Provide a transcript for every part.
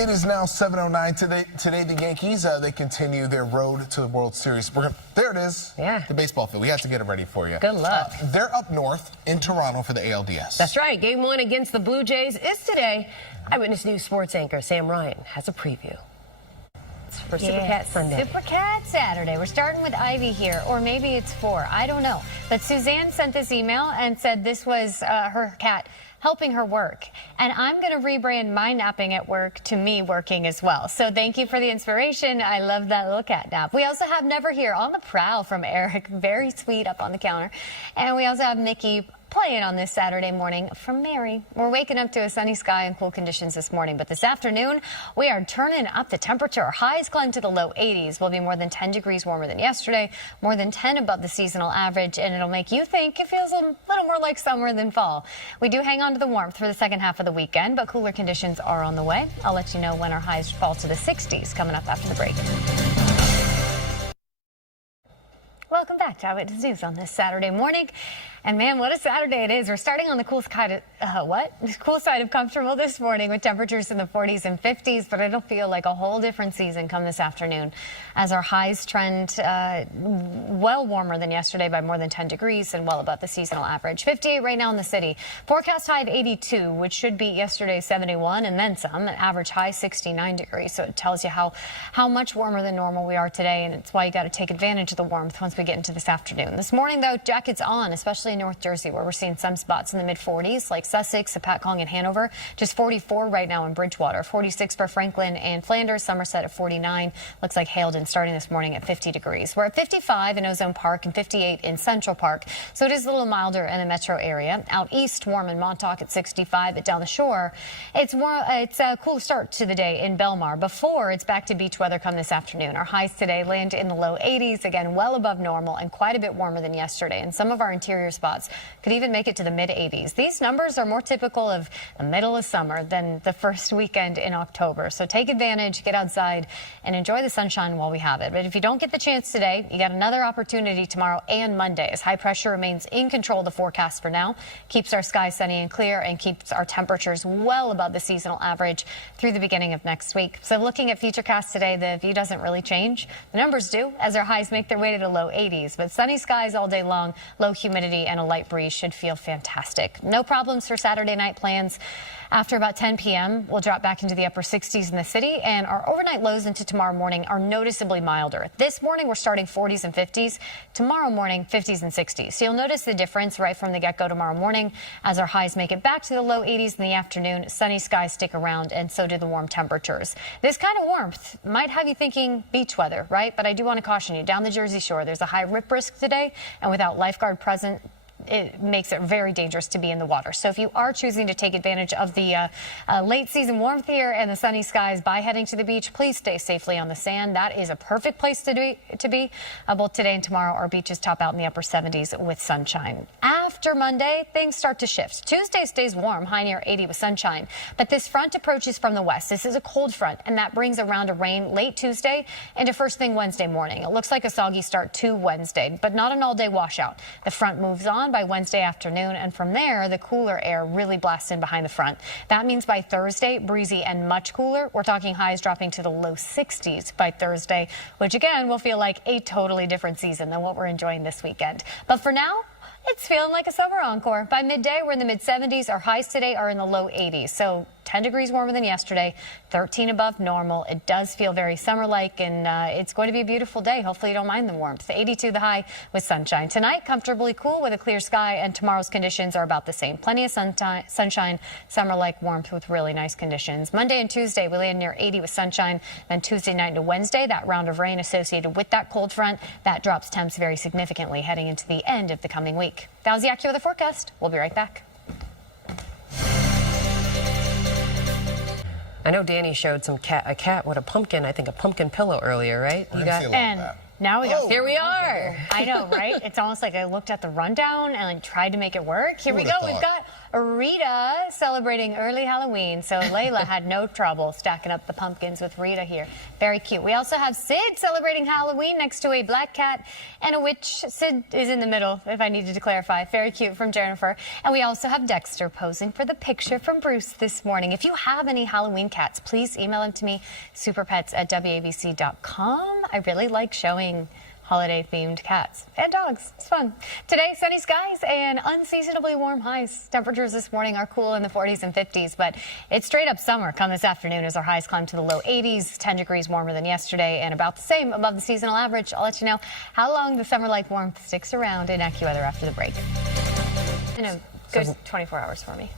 It is now 7:09 today. The Yankees, they continue their road to the World Series. There it is. Yeah. The baseball field. We had to get it ready for you. Good luck. They're up north in Toronto for the ALDS. That's right. Game 1 against the Blue Jays is today. Eyewitness News sports anchor Sam Ryan has a preview. It's for Futurecast Sunday. Futurecast Saturday. We're starting with Ivy here, or maybe it's 4. I don't know. But Suzanne sent this email and said this was her cat helping her work. And I'm going to rebrand my napping at work to me working as well. So thank you for the inspiration. I love that little cat nap. We also have Never Here on the prowl from Eric. Very sweet up on the counter. And we also have Mickey playing on this Saturday morning from Mary. We're waking up to a sunny sky and cool conditions this morning, but this afternoon we are turning up the temperature. Our highs climb to the low 80s. We'll be more than 10 degrees warmer than yesterday, more than 10 above the seasonal average, and it'll make you think it feels a little more like summer than fall. We do hang on to the warmth for the second half of the weekend, but cooler conditions are on the way. I'll let you know when our highs fall to the 60s coming up after the break. Welcome back to Eyewitness News on this Saturday morning. And man, what a Saturday it is. We're starting on the cool side of comfortable this morning with temperatures in the 40s and 50s, but it'll feel like a whole different season come this afternoon as our highs trend well warmer than yesterday by more than 10 degrees and well above the seasonal average. 58 right now in the city. Forecast high of 82, which should beat yesterday's 71 and then some. An average high 69 degrees. So it tells you how much warmer than normal we are today, and it's why you got to take advantage of the warmth once we get into this afternoon. This morning, though, jackets on, especially in North Jersey, where we're seeing some spots in the mid-40s, like Sussex, Apatcong, and Hanover. Just 44 right now in Bridgewater. 46 for Franklin and Flanders. Somerset at 49. Looks like Haledon starting this morning at 50 degrees. We're at 55 in Ozone Park and 58 in Central Park. So it is a little milder in the metro area. Out east, warm in Montauk at 65. But down the shore, it's a cool start to the day in Belmar. Before it's back to beach weather come this afternoon. Our highs today land in the low 80s. Again, well above normal and quite a bit warmer than yesterday. And some of our interior spots could even make it to the mid-80s. These numbers are more typical of the middle of summer than the first weekend in October. So take advantage, get outside, and enjoy the sunshine while we have it. But if you don't get the chance today, you got another opportunity tomorrow and Monday as high pressure remains in control of the forecast for now, keeps our skies sunny and clear, and keeps our temperatures well above the seasonal average through the beginning of next week. So looking at Futurecast today, the view doesn't really change. The numbers do as our highs make their way to the low 80s. But sunny skies all day long, low humidity, and a light breeze should feel fantastic. No problems for Saturday night plans. After about 10 p.m., we'll drop back into the upper 60s in the city, and our overnight lows into tomorrow morning are noticeably milder. This morning, we're starting 40s and 50s. Tomorrow morning, 50s and 60s. So you'll notice the difference right from the get-go tomorrow morning as our highs make it back to the low 80s in the afternoon. Sunny skies stick around, and so do the warm temperatures. This kind of warmth might have you thinking beach weather, right? But I do want to caution you. Down the Jersey Shore, there's a high rip risk today, and without lifeguard present, it makes it very dangerous to be in the water. So if you are choosing to take advantage of the late season warmth here and the sunny skies by heading to the beach, please stay safely on the sand. That is a perfect place to be. Both today and tomorrow, our beaches top out in the upper 70s with sunshine. After Monday, things start to shift. Tuesday stays warm, high near 80 with sunshine. But this front approaches from the west. This is a cold front, and that brings a round of rain late Tuesday into first thing Wednesday morning. It looks like a soggy start to Wednesday, but not an all-day washout. The front moves on by Wednesday afternoon, and from there, the cooler air really blasts in behind the front. That means by Thursday, breezy and much cooler. We're talking highs dropping to the low 60s by Thursday, which again will feel like a totally different season than what we're enjoying this weekend. But for now, it's feeling like a summer encore. By midday, we're in the mid-70s. Our highs today are in the low 80s. So 10 degrees warmer than yesterday, 13 above normal. It does feel very summer-like, and it's going to be a beautiful day. Hopefully you don't mind the warmth. 82 the high with sunshine. Tonight, comfortably cool with a clear sky, and tomorrow's conditions are about the same. Plenty of sunshine, summer-like warmth with really nice conditions. Monday and Tuesday, we land near 80 with sunshine. Then Tuesday night into Wednesday, that round of rain associated with that cold front, that drops temps very significantly heading into the end of the coming week. That was the AccuWeather forecast. We'll be right back. I know Dani showed a cat with a pumpkin, I think a pumpkin pillow earlier, right? Now we go. Here we are. I know, right? It's almost like I looked at the rundown and tried to make it work. Here we go. We've got Rita celebrating early Halloween. So Layla had no trouble stacking up the pumpkins with Rita here. Very cute. We also have Sid celebrating Halloween next to a black cat and a witch. Sid is in the middle, if I needed to clarify. Very cute from Jennifer. And we also have Dexter posing for the picture from Bruce this morning. If you have any Halloween cats, please email them to me, superpets@wabc.com. I really like showing holiday-themed cats and dogs. It's fun. Today, sunny skies and unseasonably warm highs. Temperatures this morning are cool in the 40s and 50s, but it's straight up summer come this afternoon as our highs climb to the low 80s, 10 degrees warmer than yesterday, and about the same above the seasonal average. I'll let you know how long the summer-like warmth sticks around in AccuWeather after the break. In a good 24 hours for me.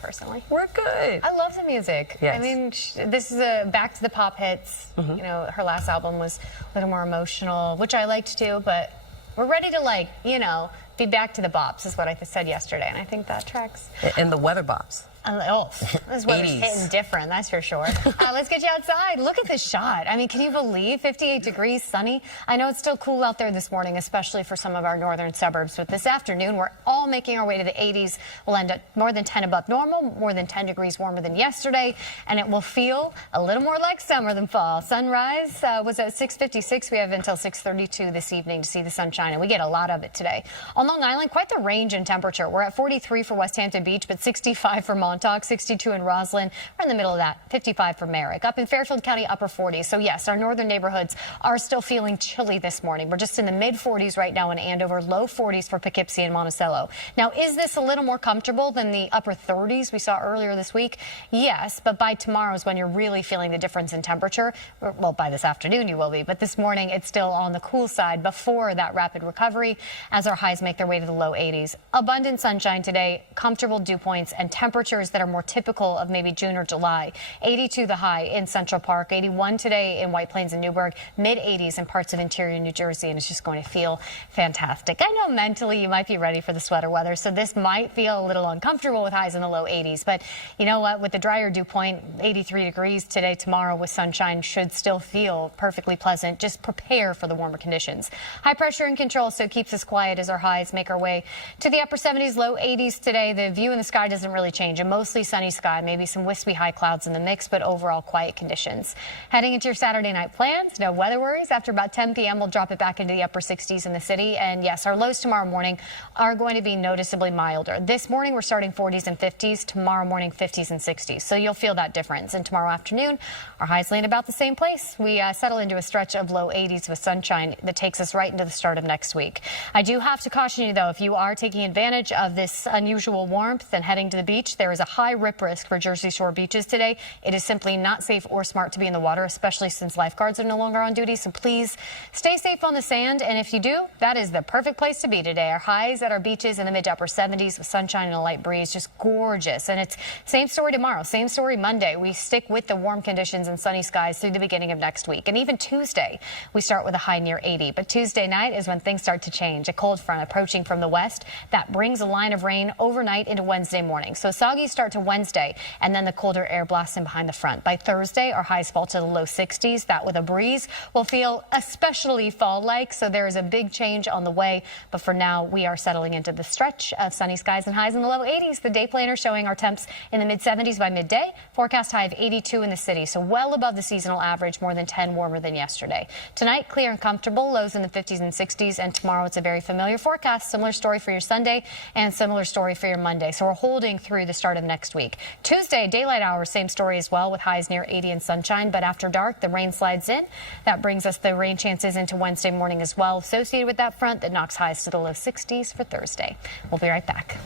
Personally, We're good. I love the music. Yes. I mean, this is a back to the pop hits. You know, her last album was a little more emotional, which I liked too, but we're ready to be back to the bops is what I said yesterday, and I think that tracks. And the weather bops. Oh, this weather's 80s. hitting different, that's for sure. Let's get you outside. Look at this shot. I mean, can you believe 58 degrees, sunny? I know it's still cool out there this morning, especially for some of our northern suburbs, but this afternoon, we're all making our way to the 80s. We'll end up more than 10 above normal, more than 10 degrees warmer than yesterday, and it will feel a little more like summer than fall. Sunrise was at 6:56. We have until 6:32 this evening to see the sunshine, and we get a lot of it today. On Long Island, quite the range in temperature. We're at 43 for West Hampton Beach, but 65 for Montauk. 62 in Roslyn. We're in the middle of that. 55 for Merrick. Up in Fairfield County, upper 40s. So yes, our northern neighborhoods are still feeling chilly this morning. We're just in the mid 40s right now in Andover, low 40s for Poughkeepsie and Monticello. Now, is this a little more comfortable than the upper 30s we saw earlier this week? Yes, but by tomorrow is when you're really feeling the difference in temperature. Well, by this afternoon you will be, but this morning it's still on the cool side before that rapid recovery as our highs make their way to the low 80s. Abundant sunshine today, comfortable dew points, and temperatures that are more typical of maybe June or July. 82 the high in Central Park, 81 today in White Plains and Newburgh, mid 80s in parts of interior New Jersey, and it's just going to feel fantastic. I know mentally you might be ready for the sweater weather, so this might feel a little uncomfortable with highs in the low 80s, but you know what, with the drier dew point, 83 degrees today, tomorrow with sunshine should still feel perfectly pleasant. Just prepare for the warmer conditions. High pressure in control, so it keeps us quiet as our highs make our way to the upper 70s, low 80s today. The view in the sky doesn't really change. A mostly sunny sky, maybe some wispy high clouds in the mix, but overall quiet conditions. Heading into your Saturday night plans, no weather worries. After about 10 p.m., we'll drop it back into the upper 60s in the city. And yes, our lows tomorrow morning are going to be noticeably milder. This morning, we're starting 40s and 50s. Tomorrow morning, 50s and 60s. So you'll feel that difference. And tomorrow afternoon, our highs land about the same place. We settle into a stretch of low 80s with sunshine that takes us right into the start of next week. I do have to caution you, though, if you are taking advantage of this unusual warmth and heading to the beach, there is a high rip risk for Jersey Shore beaches today. It is simply not safe or smart to be in the water, especially since lifeguards are no longer on duty. So please stay safe on the sand. And if you do, that is the perfect place to be today. Our highs at our beaches in the mid to upper 70s with sunshine and a light breeze, just gorgeous. And it's same story tomorrow, same story Monday. We stick with the warm conditions and sunny skies through the beginning of next week. And even Tuesday, we start with a high near 80. But Tuesday night is when things start to change. A cold front approaching from the west that brings a line of rain overnight into Wednesday morning. So soggy start to Wednesday, and then the colder air blasts in behind the front. By Thursday, our highs fall to the low 60s. That with a breeze will feel especially fall-like, so there is a big change on the way. But for now, we are settling into the stretch of sunny skies and highs in the low 80s. The day planner showing our temps in the mid-70s by midday. Forecast high of 82 in the city, so well above the seasonal average, more than 10 warmer than yesterday. Tonight, clear and comfortable, lows in the 50s and 60s, and tomorrow it's a very familiar forecast. Similar story for your Sunday and similar story for your Monday. So we're holding through the start of next week. Tuesday, daylight hours, same story as well, with highs near 80 and sunshine. But after dark, the rain slides in. That brings us the rain chances into Wednesday morning as well, associated with that front that knocks highs to the low 60s for Thursday. We'll be right back.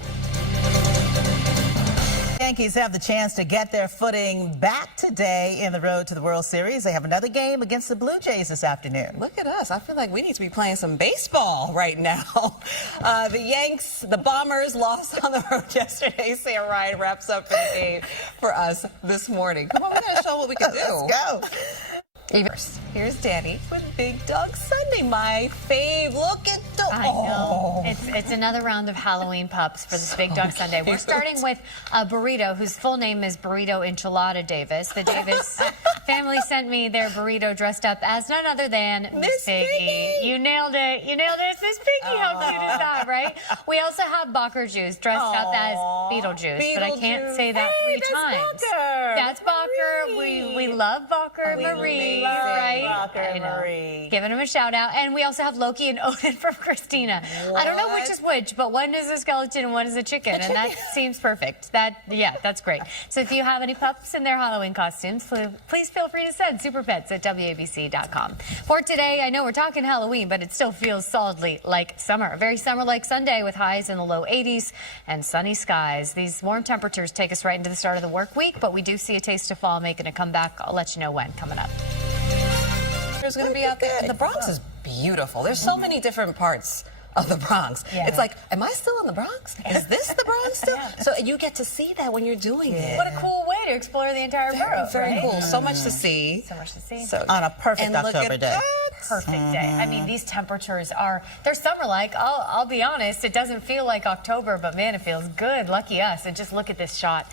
Yankees have the chance to get their footing back today in the road to the World Series. They have another game against the Blue Jays this afternoon. Look at us. I feel like we need to be playing some baseball right now. The Yanks, the Bombers lost on the road yesterday. Sam Ryan wraps up the game for us this morning. Come on, we got to show what we can do. Let's go. First, here's Dani with Big Dog Sunday, my fave. Look at the... I know. It's another round of Halloween pups for this Big Dog Sunday. We're starting with a burrito whose full name is Burrito Enchilada Davis. The Davis family sent me their burrito dressed up as none other than Miss Piggy. You nailed it. You nailed it. It's Miss Piggy. How cute is that, right? We also have Bacher Juice dressed up as Beetlejuice, but I can't say that three times. Bacher. That's Bacher. We love Bacher and Marie, right? Bacher and I know. Marie. Giving him a shout out. And we also have Loki and Odin from Christina. I don't know which is which, but one is a skeleton and one is a chicken, and that seems perfect. That's great. So if you have any pups in their Halloween costumes, please feel free to send superpets@wabc.com. For today, I know we're talking Halloween, but it still feels solidly like summer. A very summer-like Sunday with highs in the low 80s and sunny skies. These warm temperatures take us right into the start of the work week, but we do see a taste of fall making a comeback. I'll let you know when coming up. There's going to be out there. And the Bronx is beautiful. There's so many different parts of the Bronx. Yeah. It's like, am I still in the Bronx? Is this the Bronx still? So you get to see that when you're doing it. What a cool way to explore the entire borough. Very right? cool. So much to see. So much to see. So, On a perfect and look October at day. that. Perfect day. I mean, these temperatures they're summer-like. I'll be honest, it doesn't feel like October, but man, it feels good. Lucky us. And just look at this shot.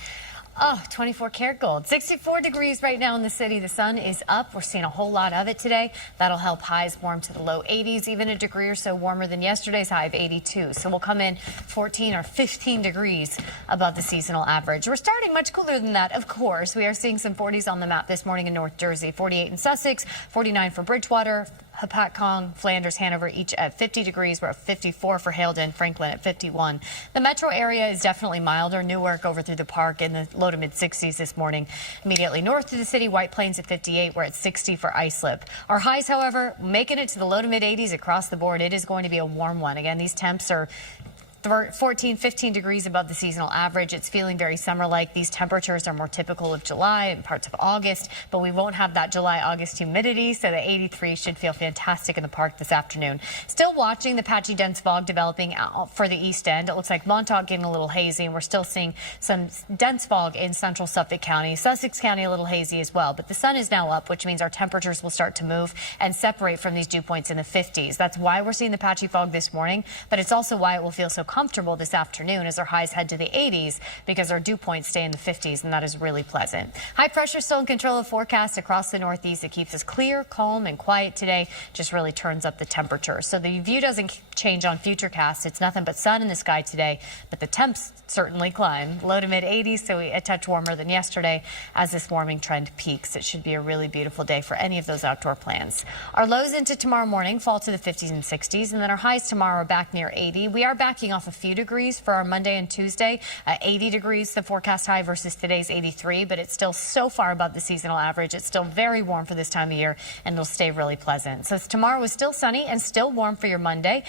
Oh, 24 karat gold. 64 degrees right now in the city. The sun is up. We're seeing a whole lot of it today. That'll help highs warm to the low 80s, even a degree or so warmer than yesterday's high of 82. So we'll come in 14 or 15 degrees above the seasonal average. We're starting much cooler than that, of course. We are seeing some 40s on the map this morning in North Jersey. 48 in Sussex, 49 for Bridgewater, Hapatcong, Flanders, Hanover, each at 50 degrees. We're at 54 for Haledon, Franklin at 51. The metro area is definitely milder. Newark over through the park in the low to mid 60s this morning. Immediately north of the city, White Plains at 58. We're at 60 for Islip. Our highs, however, making it to the low to mid 80s across the board. It is going to be a warm one. Again, these temps are 14, 15 degrees above the seasonal average. It's feeling very summer-like. These temperatures are more typical of July and parts of August, but we won't have that July-August humidity, so the 83 should feel fantastic in the park this afternoon. Still watching the patchy dense fog developing out for the east end. It looks like Montauk getting a little hazy, and we're still seeing some dense fog in central Suffolk County. Sussex County a little hazy as well, but the sun is now up, which means our temperatures will start to move and separate from these dew points in the 50s. That's why we're seeing the patchy fog this morning, but it's also why it will feel so comfortable this afternoon as our highs head to the 80s because our dew points stay in the 50s, and that is really pleasant. High pressure still in control of forecasts across the northeast. It keeps us clear, calm, and quiet today. Just really turns up the temperature. So the view doesn't change on Futurecast. It's nothing but sun in the sky today, but the temps certainly climb. Low to mid 80s, so a touch warmer than yesterday as this warming trend peaks. It should be a really beautiful day for any of those outdoor plans. Our lows into tomorrow morning fall to the 50s and 60s, and then our highs tomorrow are back near 80. We are backing off a few degrees for our Monday and Tuesday. 80 degrees the forecast high versus today's 83, but it's still so far above the seasonal average. It's still very warm for this time of year, and it'll stay really pleasant. So tomorrow is still sunny and still warm for your Monday.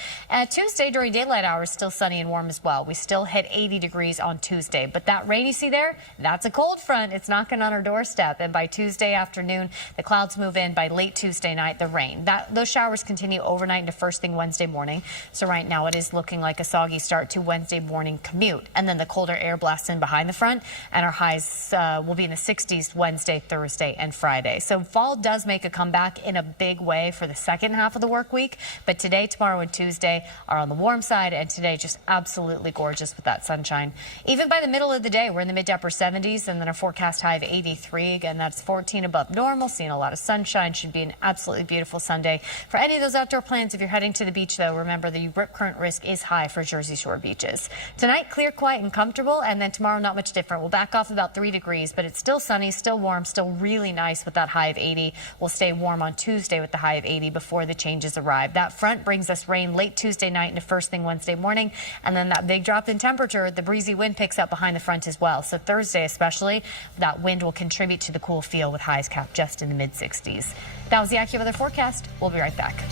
Tuesday during daylight hours still sunny and warm as well. We still hit 80 degrees on Tuesday, but that rain you see there, that's a cold front. It's knocking on our doorstep, and by Tuesday afternoon, the clouds move in. By late Tuesday night, the rain. Those showers continue overnight into first thing Wednesday morning. So right now it is looking like a soggy start to Wednesday morning commute, and then the colder air blasts in behind the front, and our highs will be in the 60s Wednesday, Thursday, and Friday. So fall does make a comeback in a big way for the second half of the work week, but today, tomorrow, and Tuesday are on the warm side, and today just absolutely gorgeous with that sunshine. Even by the middle of the day, we're in the mid to upper 70s, and then a forecast high of 83. Again, that's 14 above normal. Seeing a lot of sunshine. Should be an absolutely beautiful Sunday. For any of those outdoor plans, if you're heading to the beach, though, remember the rip current risk is high for Jersey Shore beaches. Tonight, clear, quiet, and comfortable, and then tomorrow, not much different. We'll back off about 3 degrees, but it's still sunny, still warm, still really nice with that high of 80. We'll stay warm on Tuesday with the high of 80 before the changes arrive. That front brings us rain late Tuesday night into first thing Wednesday morning, and then that big drop in temperature, the breezy wind picks up behind the front as well. So Thursday especially, that wind will contribute to the cool feel with highs capped just in the mid-60s. That was the AccuWeather forecast. We'll be right back.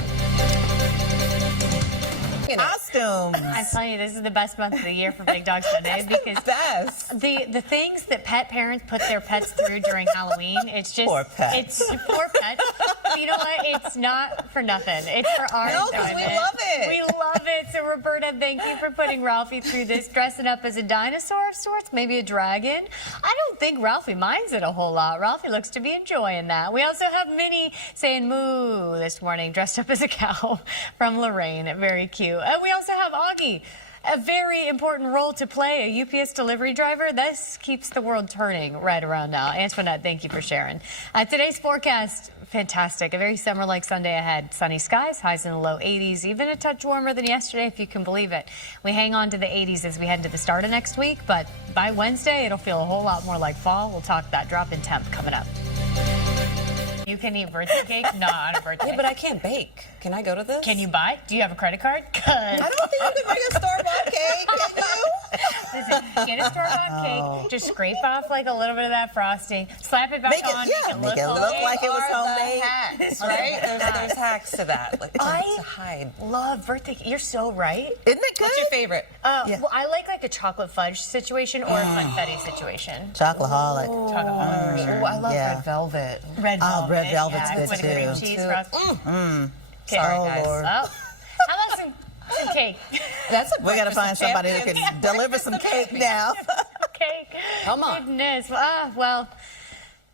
Costumes. I'm telling you, this is the best month of the year for Big Dog Sunday because the things that pet parents put their pets through during Halloween, it's just Poor pets. It's poor pets. You know what? It's not for nothing. It's for our enjoyment. We love it. We love it. So Roberta, thank you for putting Ralphie through this, dressing up as a dinosaur of sorts, maybe a dragon. I don't think Ralphie minds it a whole lot. Ralphie looks to be enjoying that. We also have Minnie saying moo this morning, dressed up as a cow from Lorraine. Very cute. We also have Augie a very important role to play, a UPS delivery driver. This keeps the world turning right around now. Antoinette, thank you for sharing. Today's forecast, fantastic. A very summer-like Sunday ahead. Sunny skies, highs in the low 80s, even a touch warmer than yesterday, if you can believe it. We hang on to the 80s as we head to the start of next week, but by Wednesday, it'll feel a whole lot more like fall. We'll talk that drop in temp coming up. You can eat birthday cake? No, on a birthday. Yeah, but I can't bake. Can I go to this? Can you buy it? Do you have a credit card? I don't think you can bring a store-bought cake, can you? Listen, get a store-bought cake. Just scrape off like a little bit of that frosting. Slap it back on. Make it look like it was homemade. Hacks, right? There's hacks to that. Like, to hide. Love birthday cake. You're so right. Isn't it good? What's your favorite? Well, I like a chocolate fudge situation or a funfetti situation. Chocoholic. Chocolate for sure. Oh, I love red velvet. Red velvet. Red velvet's good with too. cream cheese frosting. Sorry, guys. Lord. Oh, how about some cake? That's a We got to breakfast find of somebody that champions. can deliver some cake now. Cake. Come on. Goodness. Well,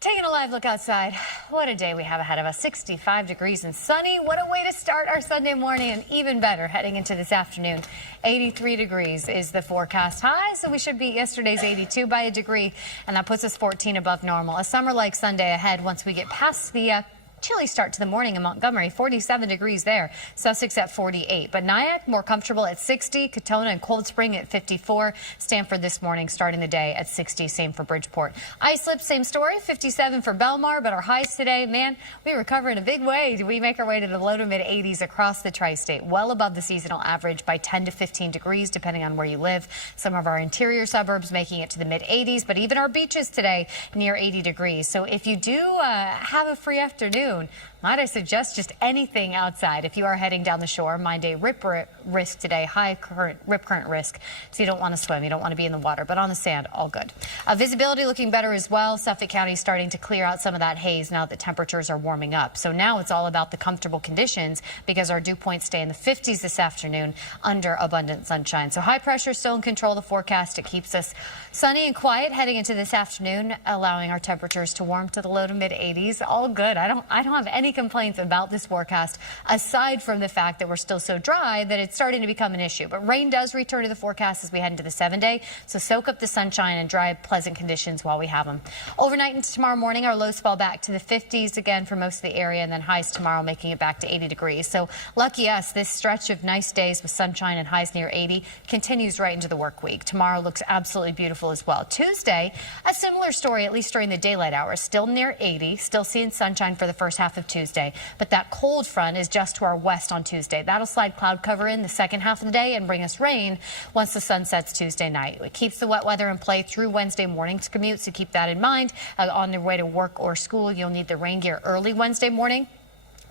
taking a live look outside. What a day we have ahead of us. 65 degrees and sunny. What a way to start our Sunday morning, and even better heading into this afternoon. 83 degrees is the forecast high, so we should beat yesterday's 82 by a degree, and that puts us 14 above normal. A summer-like Sunday ahead once we get past the chilly start to the morning in Montgomery, 47 degrees there. Sussex at 48. But Nyack more comfortable at 60. Katona and Cold Spring at 54. Stanford this morning starting the day at 60. Same for Bridgeport. Islip, same story, 57 for Belmar. But our highs today, man, we recover in a big way. We make our way to the low to mid 80s across the tri-state, well above the seasonal average by 10 to 15 degrees, depending on where you live. Some of our interior suburbs making it to the mid 80s, but even our beaches today near 80 degrees. So if you do have a free afternoon, might I suggest just anything outside. If you are heading down the shore, mind a rip risk today, high current, rip current risk. So you don't want to swim, you don't want to be in the water, but on the sand, all good. Visibility looking better as well. Suffolk County starting to clear out some of that haze now that temperatures are warming up. So now it's all about the comfortable conditions because our dew points stay in the 50s this afternoon under abundant sunshine. So high pressure still in control of the forecast. It keeps us sunny and quiet heading into this afternoon, allowing our temperatures to warm to the low to mid 80s. All good. I don't have any complaints about this forecast aside from the fact that we're still so dry that it's starting to become an issue. But rain does return to the forecast as we head into the 7-day. So soak up the sunshine and dry, pleasant conditions while we have them. Overnight into tomorrow morning, our lows fall back to the 50s again for most of the area, and then highs tomorrow making it back to 80 degrees. So lucky us, this stretch of nice days with sunshine and highs near 80 continues right into the work week. Tomorrow looks absolutely beautiful as well. Tuesday, a similar story, at least during the daylight hours. Still near 80, still seeing sunshine for the first half of Tuesday, but that cold front is just to our west on Tuesday. That'll slide cloud cover in the second half of the day and bring us rain once the sun sets Tuesday night. It keeps the wet weather in play through Wednesday morning's commute, so keep that in mind. On your way to work or school, you'll need the rain gear early Wednesday morning.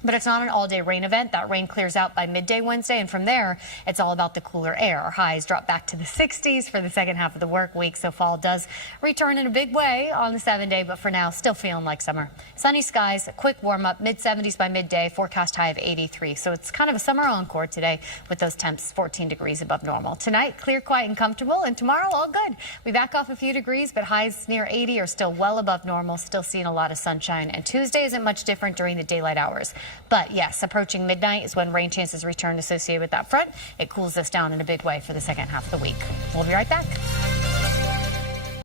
But it's not an all-day rain event. That rain clears out by midday Wednesday, and from there, it's all about the cooler air. Our highs drop back to the 60s for the second half of the work week, so fall does return in a big way on the 7-day, but for now, still feeling like summer. Sunny skies, a quick warm-up, mid-70s by midday, forecast high of 83. So it's kind of a summer encore today with those temps 14 degrees above normal. Tonight, clear, quiet, and comfortable, and tomorrow, all good. We back off a few degrees, but highs near 80 are still well above normal, still seeing a lot of sunshine, and Tuesday isn't much different during the daylight hours. But yes, approaching midnight is when rain chances return associated with that front. It cools us down in a big way for the second half of the week. We'll be right back.